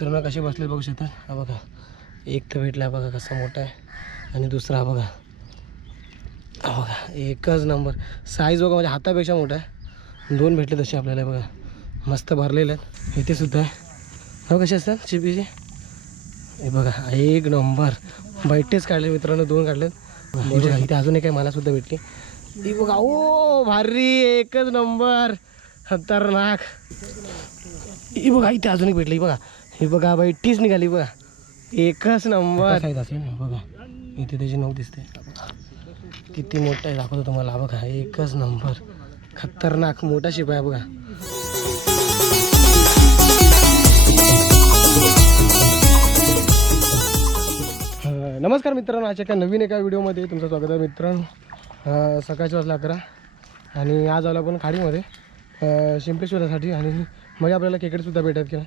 खतरनाक असे बसले बघू शकता. हा बघा एक तर भेटला बघा कसा मोठा आहे आणि दुसरा हा बघा. हा बघा एकच नंबर साईज बघा माझ्या हातापेक्षा मोठा आहे. दोन भेटले तसे आपल्याला बघा मस्त भरलेले आहेत. इथे सुद्धा आहे. हो कसे असतात चिपीचे हे बघा एक नंबर बैठेच काढले मित्रांनो. दोन काढलेत बघा. इथे अजून एक आहे मला सुद्धा भेटली ही बघा. ओ भारी एकच नंबर खतरनाक. ही बघा इथे अजून एक भेटली बघा. हे बघा बैठीच निघाली बघा एकच नंबर साईज असेल बघा. इथे त्याची नोक दिसते किती मोठा आहे दाखवतो तुम्हाला. बघा एकच नंबर खतरनाक मोठा शिप आहे बघा. नमस्कार मित्रांनो, आजच्या एका नवीन व्हिडिओमध्ये तुमचं स्वागत आहे मित्रांनो. सकाळचे वाजले 11 आणि आज आलो आपण खाडीमध्ये शिंपेश्वरासाठी आणि मग आपल्याला खेकडेसुद्धा भेटत केलं.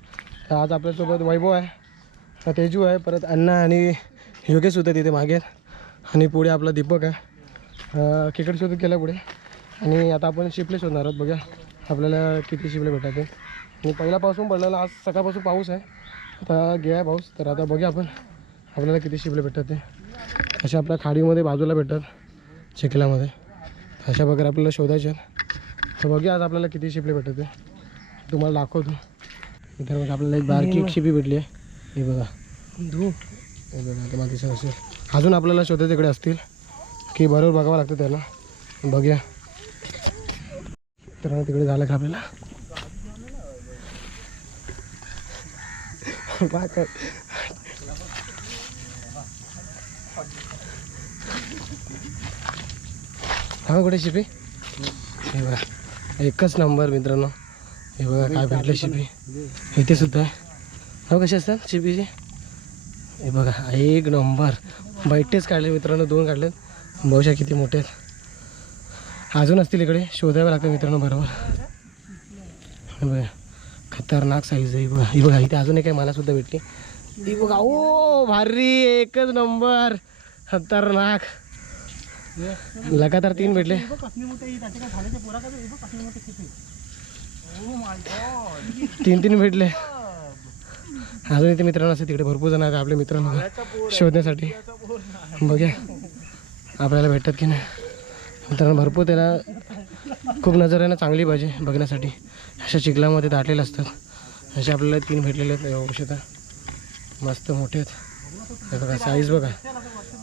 तर आज आपल्यासोबत वैभव आहे, तेजू आहे, परत अण्णा आणि योगेशसुद्धा तिथे मागे आहेत आणि पुढे आपला दीपक आहे. खेकडे शोधत केला पुढे आणि आता आपण शिपले शोधणार आहोत. बघा आपल्याला किती शिपले भेटतात. आणि पहिला पाऊस पडलेला, आज सकाळपासून पाऊस आहे, आता गेला पाऊस. तर आता बघूया आपण आपल्याला किती शिपले भेटतात ते. अशा आपल्या खाडीमध्ये बाजूला भेटतात चिखलामध्ये, अशा प्रकारे आपल्याला शोधायचे आहेत. तर बघूया आज आपल्याला किती शिपले भेटतात ते तुम्हाला दाखवतो. इथे मग आपल्याला एक बारकी एक शिपी भेटली आहे. हे बघा हे बघा तुम्हाला दिसत असेल. अजून आपल्याला शोधायचे इकडे असतील की बरोबर बघावं लागतं त्याला. बघूया तर तिकडे झालं का आपल्याला हा कुठे शिपी. हे बघा एकच नंबर मित्रांनो. हे बघा काय भेटलं शिपी. इथे सुद्धा आहे. हो कसे असतात शिपीचे हे बघा एक नंबर बैठेच काढले मित्रांनो. दोन काढलेत बहुशा किती मोठे आहेत. अजून असतील इकडे शोधावं लागतं मित्रांनो बरोबर. हे बघा खतरनाक साईज आहे. बघा ही बघा इथे अजून एक आहे मला सुद्धा भेटली. ही बघा ओ भारी एकच नंबर खतरनाक. लगातार 3 भेटले. 3 भेटले. अजून इथे मित्रांनो असते तिकडे भरपूर जण आहेत आपले मित्रांनो शोधण्यासाठी. बघूया आपल्याला भेटतात की नाही मित्रांनो. भरपूर त्याला खूप नजर आहे ना चांगली पाहिजे बघण्यासाठी. अशा चिखलामध्ये दाटलेले असतात. असे आपल्याला 3 भेटलेले आहेत औषधं मस्त मोठे आहेत. हे बघा साईज बघा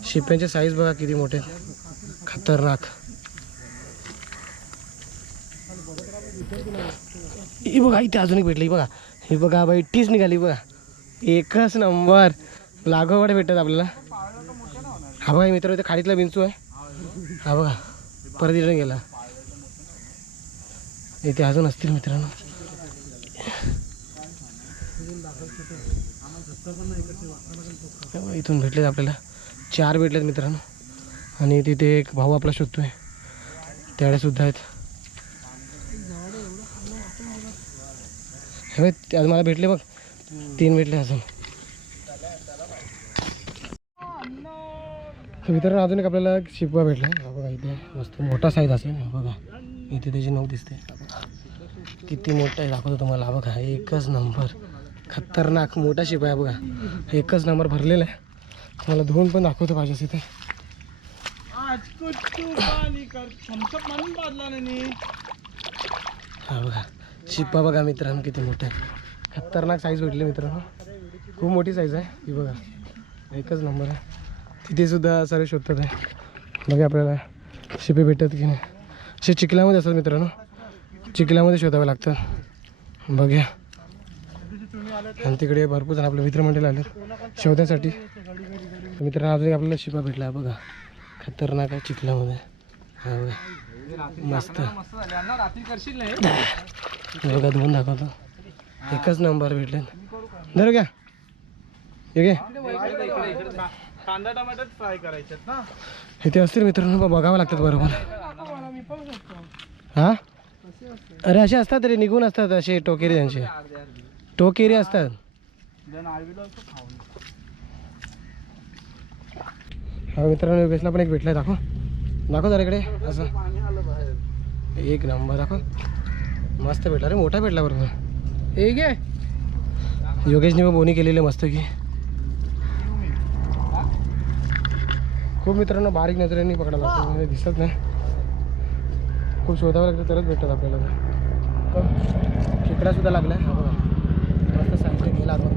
शिप्यांचे साईज बघा किती मोठे आहेत खतरनाक. ही बघा इथे अजून एक भेटली बघा. ही बघा बैठीच निघाली बघा एकच नंबर. लागोपाठ भेटतात आपल्याला. हा बघा मित्र इथे खाडीतला विंचू आहे. हा बघा परत इकडे गेला. इथे अजून असतील मित्रांनो. इथून भेटलेत आपल्याला 4 भेटलेत मित्रांनो. आणि तिथे एक भाऊ आपला शोधतोय त्याकडे सुद्धा आहेत. हे ते आज मला भेटले बघ 3 भेटले अजून. मित्रांनो अजून एक आपल्याला शिपवा भेटला. हा बघा इथे मस्त मोठा साईज असेल. बघा इथे त्याची नोक दिसते. किती मोठा आहे दाखवतो तुम्हाला. हा बघा एकच नंबर खतरनाक मोठा शिप आहे बघा. एकच नंबर भरलेला आहे. मला धुवून पण दाखवतो पाहिजे असे ते. हा बघा शिप्पा बघा मित्रांनो किती मोठा आहे. खतरनाक साईज भेटली मित्रांनो. खूप मोठी साईज आहे ही बघा. एकच नंबर आहे. तिथे सुद्धा सर्व शोधतात आहे. बघा आपल्याला शिपे भेटतात की नाही. असे चिखलामध्ये असतात मित्रांनो. चिखलामध्ये शोधावं लागतं. बघूया आणि तिकडे भरपूर जण आपले मित्रमंडळी आले शोधण्यासाठी. मित्रांनो अजून आपल्याला शिपा भेटला बघा खतरनाक आहे चिखलामध्ये. हा बघा मस्त बघा धुवून दाखवतो. एकच नंबर भेटले. धरू घ्या हे घे. कांदा टमाटर फ्राय करायचे ना इथे असतील मित्रांनो. बघावं लागतात बरोबर. हां अरे असे असतात रे निघून असतात असे टोकेरी त्यांचे टोकेरी असतात. हा मित्रांनो योगेशला पण एक भेटलाय. दाखव जरा इकडे असं एक नंबर दाखव. मस्त भेटला रे मोठा भेटला बरोबर. एक आहे योगेशने पण बोनी केलेली आहे मस्त की. खूप मित्रांनो बारीक नजरेने पकडायला लागतो म्हणजे दिसत नाही. खूप शोधावं लागतं तरच भेटतात आपल्याला. खेकडा सुद्धा लागला आहे. मस्त साईडला गेला आता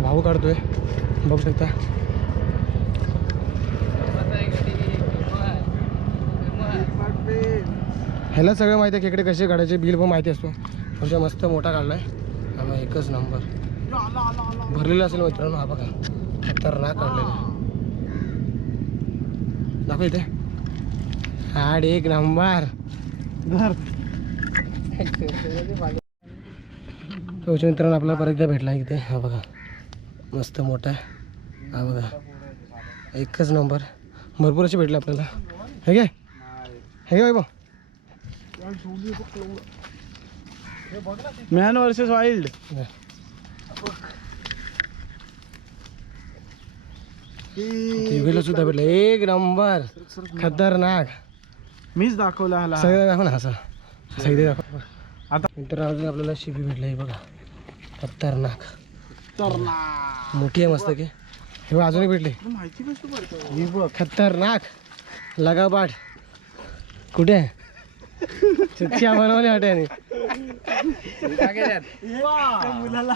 भाऊ काढतोय बघू शकता. ह्याला सगळं माहिती आहे खेकडे कसे काढायचे. बिल पण माहिती असतो. म्हणजे मस्त मोठा काढला आहे. हा एकच नंबर भरलेला असेल मित्रांनो. हा बघा खतरनाक काढलेला दाखव इथे. हाड एक नंबर. मित्रांनो आपल्याला परत एकदा भेटला इथे. हा बघा मस्त मोठा आहे. हा बघा एकच नंबर. भरपूर असे भेटले आपल्याला. हे काय हे काय बघ. Man versus wild. युगेला सुद्धा भेटला एक नंबर खतरनाक. मीच दाखवला ह्याला. सगळं दाखव ना असं सगळे दाखव. आता मित्रांनो अजून आपल्याला शिपी भेटली बघा खतरनाक मोठी आहे मस्त की. हे बघ अजूनही भेटले. माहिती कशी पडतं. ही बघ खतरनाक लगाबाट. कुठे आहे चुटक्या बनवली हट्याने. मुलाला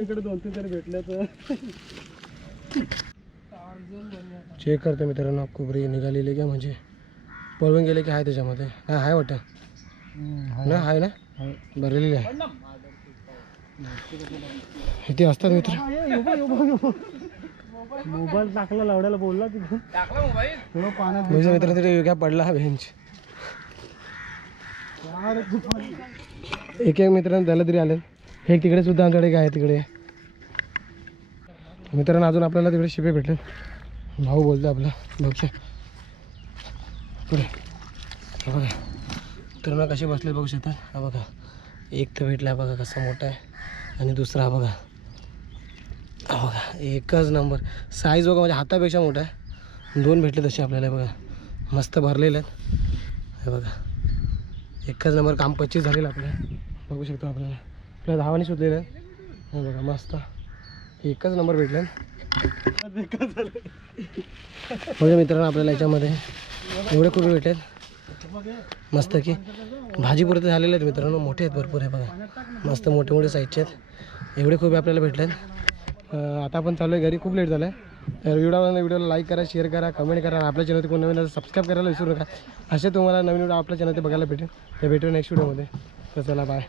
इकडे 2-3 तरी भेटले तर. चेक करतो मित्रांनो. कुबरी निघालेली का म्हणजे पळून गेले की आहे त्याच्यामध्ये. हा आहे वाटतं ना. आहे ना भरलेली आहे. इथे असतात मित्र. मोबाईल टाकला लावड्याला बोलला तिथून. म्हणजे मित्र तरी योग्य पडला हा बेंच. एक मित्रांनो त्याला तरी आले. हे तिकडे सुद्धा आमच्याकडे काय आहे तिकडे. मित्रांनो अजून आपल्याला तिकडे शिपे भेटले. भाऊ बोलतो आपला बघते पुढे. हा बघा मित्रांनो कसे बसले बघू शकता. हा बघा एक तर भेटला बघा कसा मोठा आहे. आणि दुसरा हा बघा. हा बघा एकच नंबर. साईज बघा माझ्या हातापेक्षा मोठा आहे. 2 भेटले तसे आपल्याला बघा मस्त भरलेले आहेत. हे बघा एकच नंबर. काम 25 झालेलं आपल्याला बघू शकतो. आपल्याला धावाने सुटलेलं आहे. हे बघा मस्त एकच नंबर भेटले. म्हणजे मित्रांनो आपल्याला याच्यामध्ये एवढे खूप भेटलेत मस्त की. भाजी पुरते झालेले आहेत मित्रांनो. मोठे आहेत भरपूर आहे बघा मस्त मोठे मोठे साईजचे आहेत. एवढे खूप आपल्याला भेटलेत. आता आपण चालू आहे घरी. खूप लेट झालं आहे. तर व्हिडिओला लाईक करा, शेअर करा, कमेंट करा. आणि आपल्या चॅनलवर कोण नवीन सबस्क्राईब करायला विसरू नका. असे तुम्हाला नवीन व्हिडिओ आपल्या चॅनलवर बघायला भेटेल. ते भेटू नेक्स्ट व्हिडिओमध्ये. तर चला बाय.